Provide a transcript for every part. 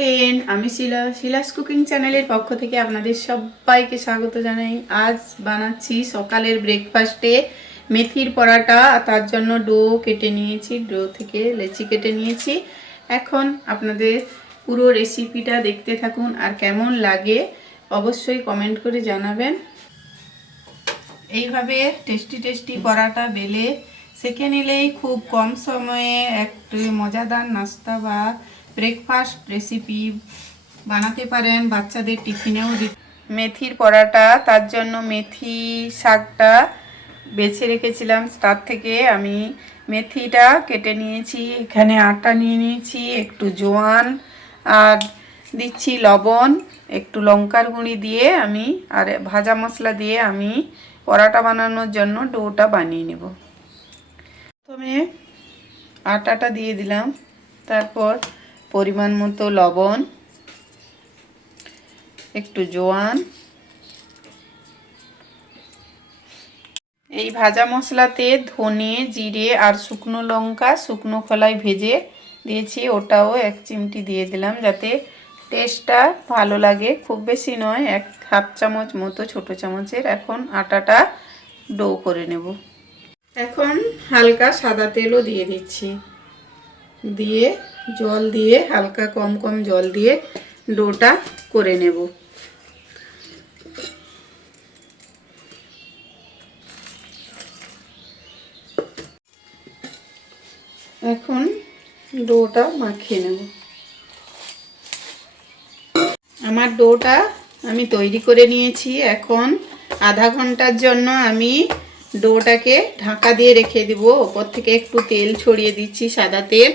Friend আমি শিলা, Shila's cooking চ্যানেলের পক্ষ থেকে আপনাদের সবাইকে স্বাগত জানাই। আজ বানাচ্ছি সকালের ব্রেকফাস্টে মেথির পরাটা, তার জন্য ডো কেটে নিয়েছি ডো থেকে লেচি কেটে নিয়েছি। এখন আপনাদের পুরো রেসিপিটা দেখতে থাকুন আর কেমন লাগে অবশ্যই কমেন্ট করে জানাবেন। এইভাবে টেস্টি টেস্টি পরাটা বেলে, সেকে নিলেই খুব কম সময়ে একটু মজাদার নাস্তা বা ব্রেকফাস্ট রেসিপি বানাতে পারেন, বাচ্চাদের টিফিনেও মেথির পরাটা, তার জন্য মেথি শাকটা বেছে রেখেছিলাম। তার থেকে আমি মেথিটা কেটে নিয়েছি, এখানে আটা নিয়ে নিয়েছি, একটু জোয়ান, আর দিচ্ছি লবণ, একটু লঙ্কার গুঁড়ি দিয়ে আমি, আর ভাজা মশলা দিয়ে আমি পরাটা বানানোর জন্য ডোটা বানিয়ে নেব। প্রথমে আটাটা দিয়ে দিলাম, তারপর পরিমাণ মতো লবণ, একটু জোয়ান। এই ভাজা মশলাতে ধনে, জিরে আর শুকনো লঙ্কা, শুকনো খোলায় ভেজে দিয়েছি। ওটাও এক চিমটি দিয়ে দিলাম যাতে টেস্টটা ভালো লাগে। খুব বেশি নয়, এক হাফ চামচ মতো ছোট চামচের। এখন আটাটা ডো করে নেব। এখন হালকা সাদা তেলও দিয়ে দিচ্ছি। দিয়ে জল দিয়ে, হালকা কম কম জল দিয়ে ডোটা করে নেব। এখন ডোটা মাখিয়ে নেব। আমার ডোটা আমি তৈরি করে নিয়েছি। এখন আধা ঘণ্টার জন্য আমি ডোটাকে ঢাকা দিয়ে রেখে দেব। ওপর থেকে একটু তেল ছড়িয়ে দিচ্ছি সাদা তেল।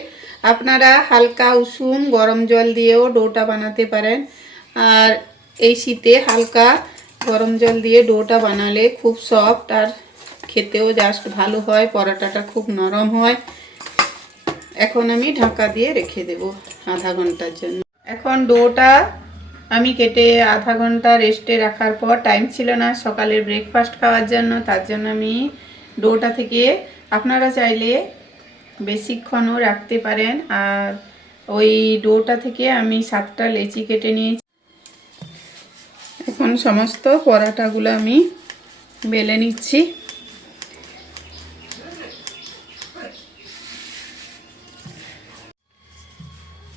আপনারা হালকা উষুম গরম জল দিয়েও ডোটা বানাতে পারেন। আর এই শীতে হালকা গরম জল দিয়ে ডোটা বানালে খুব সফট আর খেতেও জাস্ট ভালো হয়, পরোটাটা খুব নরম হয়। এখন আমি ঢাকা দিয়ে রেখে দেব আধা ঘণ্টার জন্য। এখন ডোটা আমি কেটে আধা ঘণ্টা রেস্টে রাখার পর টাইম ছিল না সকালের ব্রেকফাস্ট খাওয়ার জন্য, তার জন্য আমি ডোটা থেকে আপনারা চাইলে বেশিক্ষণও রাখতে পারেন। আর ওই ডোটা থেকে আমি সাতটা লেচি কেটে নিয়েছি। এখন সমস্ত পরাটাগুলো আমি বেলে নিচ্ছি।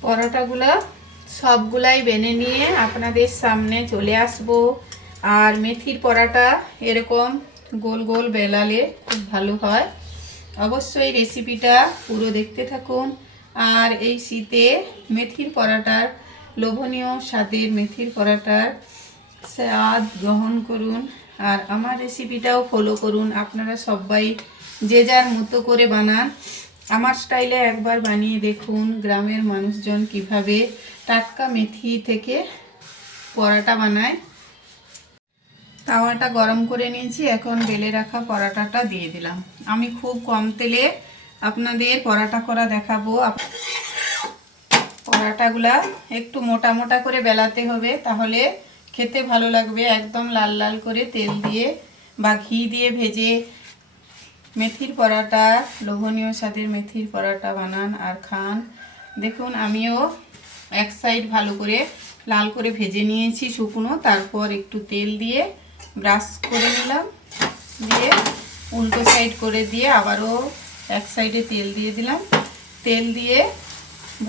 পরোটাগুলো সবগুলাই বেনে নিয়ে আপনাদের সামনে চলে আসব। আর মেথির পরাটা এরকম গোল গোল বেলালে খুব ভালো হয়। অবশ্যই রেসিপিটা পুরো দেখতে থাকুন। আর এই শীতে মেথির পরাটার লোভনীয় স্বাদের মেথির পরাটার স্বাদ গ্রহণ করুন। আর আমার রেসিপিটাও ফলো করুন। আপনারা সবাই যে যার মতো করে বানান। আমার স্টাইলে একবার বানিয়ে দেখুন গ্রামের মানুষজন কীভাবে টাটকা মেথি থেকে পরাটা বানায়। তাওয়াটা গরম করে নিয়েছি, এখন বেলে রাখা পরাটাটা দিয়ে দিলাম। আমি খুব কম তেলে আপনাদের পরাটা করা দেখাবো। পরাটাগুলা একটু মোটা মোটা করে বেলাতে হবে, তাহলে খেতে ভালো লাগবে। একদম লাল লাল করে তেল দিয়ে বা ঘি দিয়ে ভেজে মেথির পরাটা, লোভনীয় স্বাদের মেথির পরাটা বানান আর খান। দেখুন, আমিও এক সাইড ভালো করে লাল করে ভেজে নিয়েছি শুকনো, তারপর একটু তেল দিয়ে ব্রাশ করে নিলাম। দিয়ে উল্টো সাইড করে দিয়ে আবারও এক সাইডে তেল দিয়ে দিলাম। তেল দিয়ে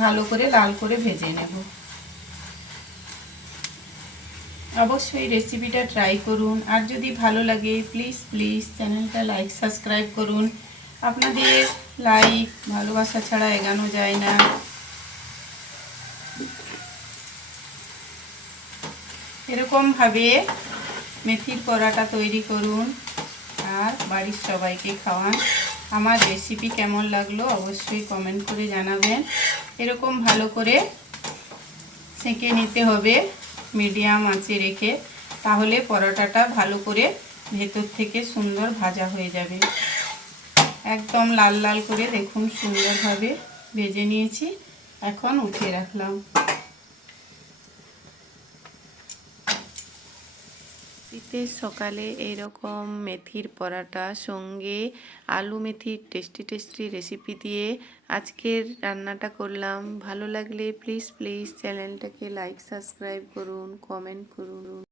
ভালো করে লাল করে ভেজে নেব। অবশ্যই রেসিপিটা ট্রাই করুন। আর যদি ভালো লাগে প্লিজ প্লিজ চ্যানেলটা লাইক সাবস্ক্রাইব করুন। আপনাদের লাইক ভালোবাসা ছাড়া এগানো যায় না। এরকমভাবে মেথির পরাটা তৈরি করুন আর বাড়ির সবাইকে খাওয়ান। আমার রেসিপি কেমন লাগল অবশ্যই কমেন্ট করে জানাবেন। এরকম ভালো করে সেঁকে নিতে হবে মিডিয়াম আঁচে রেখে। তাহলে পরোটাটা ভালো করে ভেতর থেকে সুন্দর ভাজা হয়ে যাবে। একদম লাল লাল করে দেখুন সুন্দরভাবে ভেজে নিয়েছি। এখন উঠিয়ে রাখলাম। শীতের সকালে এরকম মেথির পরাটা, সঙ্গে আলু মেথির টেস্টি টেস্টি রেসিপি দিয়ে আজকের রান্নাটা করলাম। ভালো লাগলে প্লিজ প্লিজ চ্যানেলটাকে লাইক সাবস্ক্রাইব করুন কমেন্ট করুন।